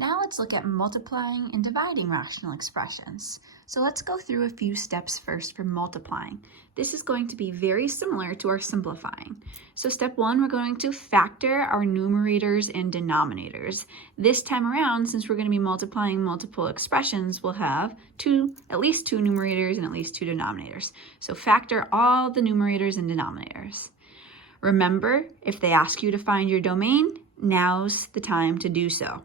Now let's look at multiplying and dividing rational expressions. So let's go through a few steps first for multiplying. This is going to be very similar to our simplifying. So step one, we're going to factor our numerators and denominators. This time around, since we're going to be multiplying multiple expressions, we'll have at least two numerators and at least two denominators. So factor all the numerators and denominators. Remember, if they ask you to find your domain, now's the time to do so.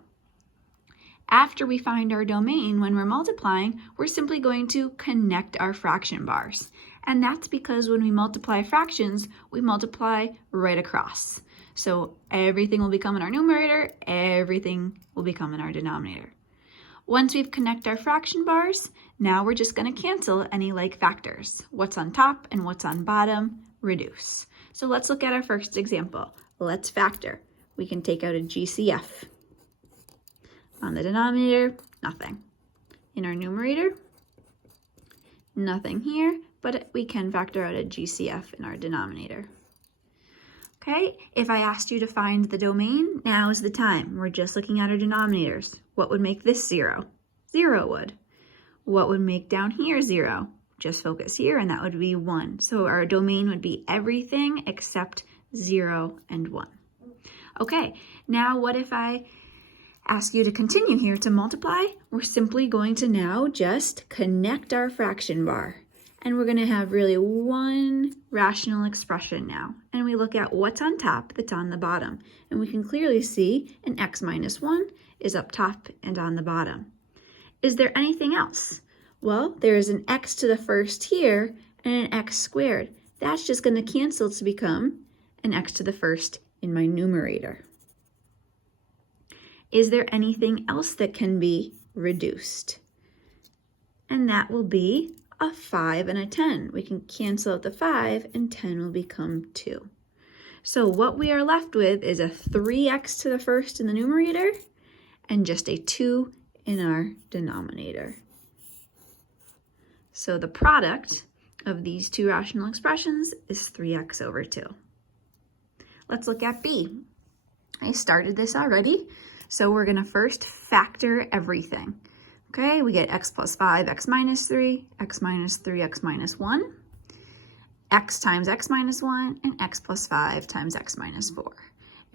After we find our domain, when we're multiplying, we're simply going to connect our fraction bars. And that's because when we multiply fractions, we multiply right across. So everything will become in our numerator, everything will become in our denominator. Once we've connected our fraction bars, now we're just going to cancel any like factors. What's on top and what's on bottom, reduce. So let's look at our first example. Let's factor. We can take out a GCF. On the denominator, nothing. In our numerator, nothing here, but we can factor out a GCF in our denominator. Okay, if I asked you to find the domain, now is the time. We're just looking at our denominators. What would make this 0? 0 would. What would make down here 0? Just focus here, and that would be 1. So our domain would be everything except 0 and 1. Okay, now what if I ask you to continue here to multiply? We're simply going to now just connect our fraction bar. And we're going to have really one rational expression now. And we look at what's on top that's on the bottom. And we can clearly see an x minus 1 is up top and on the bottom. Is there anything else? Well, there is an x to the first here and an x squared. That's just going to cancel to become an x to the first in my numerator. Is there anything else that can be reduced? And that will be a 5 and a 10. We can cancel out the 5 and 10 will become 2. So what we are left with is a 3x to the first in the numerator and just a 2 in our denominator. So the product of these two rational expressions is 3x over 2. Let's look at B. I started this already. So we're going to first factor everything. Okay, we get x plus 5, x minus 3, x minus 3, x minus 1, x times x minus 1, and x plus 5 times x minus 4.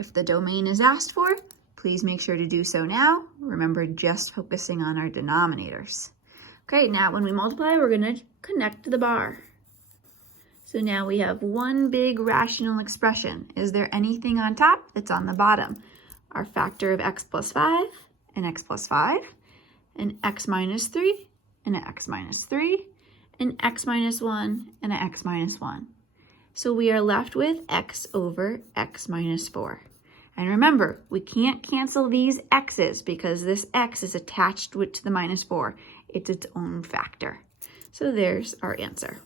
If the domain is asked for, please make sure to do so now. Remember, just focusing on our denominators. Okay, now when we multiply, we're going to connect the bar. So now we have one big rational expression. Is there anything on top that's on the bottom? Our factor of x plus 5 and x plus 5, and x minus 3 and an x minus 3, and x minus 1 and an x minus 1. So we are left with x over x minus 4. And remember, we can't cancel these x's because this x is attached to the minus 4. It's its own factor. So there's our answer.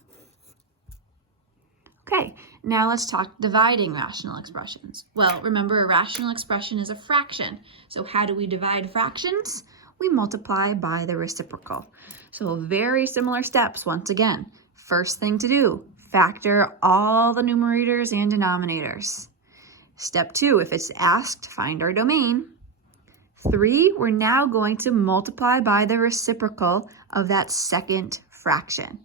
Okay, now let's talk dividing rational expressions. Well, remember, a rational expression is a fraction. So how do we divide fractions? We multiply by the reciprocal. So very similar steps once again. First thing to do, factor all the numerators and denominators. Step 2, if it's asked, find our domain. 3, we're now going to multiply by the reciprocal of that second fraction.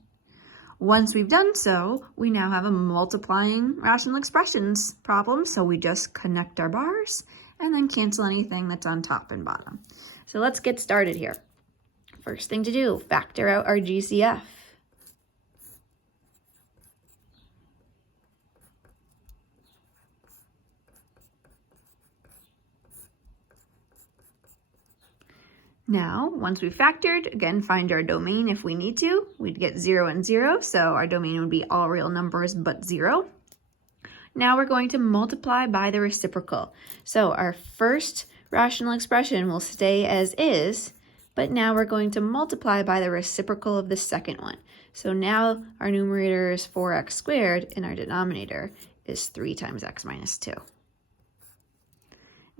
Once we've done so, we now have a multiplying rational expressions problem. So we just connect our bars and then cancel anything that's on top and bottom. So let's get started here. First thing to do, factor out our GCF. Now, once we've factored, again, find our domain if we need to. We'd get 0 and 0, so our domain would be all real numbers but 0. Now we're going to multiply by the reciprocal. So our first rational expression will stay as is, but now we're going to multiply by the reciprocal of the second one. So now our numerator is 4x squared and our denominator is 3 times x minus 2.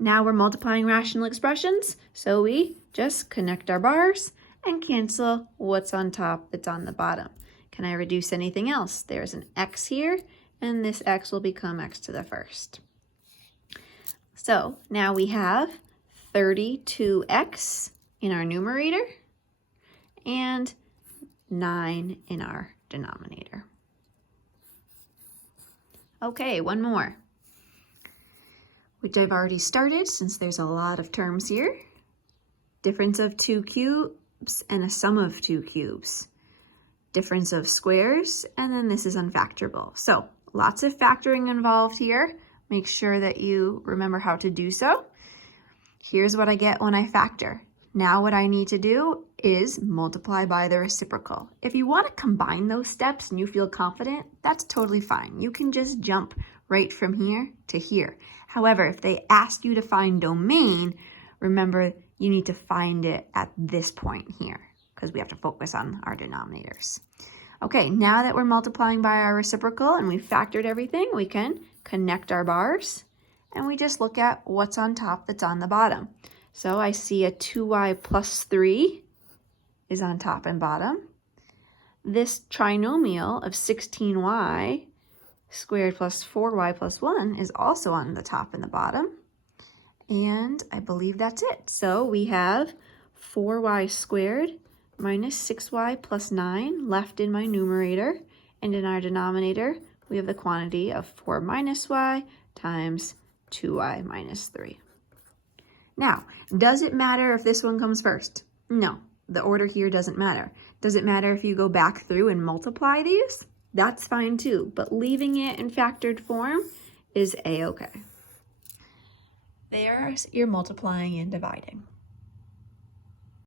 Now we're multiplying rational expressions, so we just connect our bars and cancel what's on top that's on the bottom. Can I reduce anything else? There's an x here, and this x will become x to the first. So now we have 32x in our numerator and 9 in our denominator. Okay, one more, which I've already started since there's a lot of terms here. Difference of 2 cubes and a sum of 2 cubes. Difference of squares, and then this is unfactorable. So lots of factoring involved here. Make sure that you remember how to do so. Here's what I get when I factor. Now what I need to do is multiply by the reciprocal. If you want to combine those steps and you feel confident, that's totally fine. You can just jump right from here to here. However, if they ask you to find domain, remember you need to find it at this point here because we have to focus on our denominators. Okay, now that we're multiplying by our reciprocal and we've factored everything, we can connect our bars and we just look at what's on top that's on the bottom. So I see a 2y plus 3 is on top and bottom. This trinomial of 16y squared plus 4y plus 1 is also on the top and the bottom. And I believe that's it. So we have 4y squared minus 6y plus 9 left in my numerator. And in our denominator, we have the quantity of 4 minus y times 2y minus 3. Now, does it matter if this one comes first? No, the order here doesn't matter. Does it matter if you go back through and multiply these? That's fine too, but leaving it in factored form is a-okay. There's your multiplying and dividing.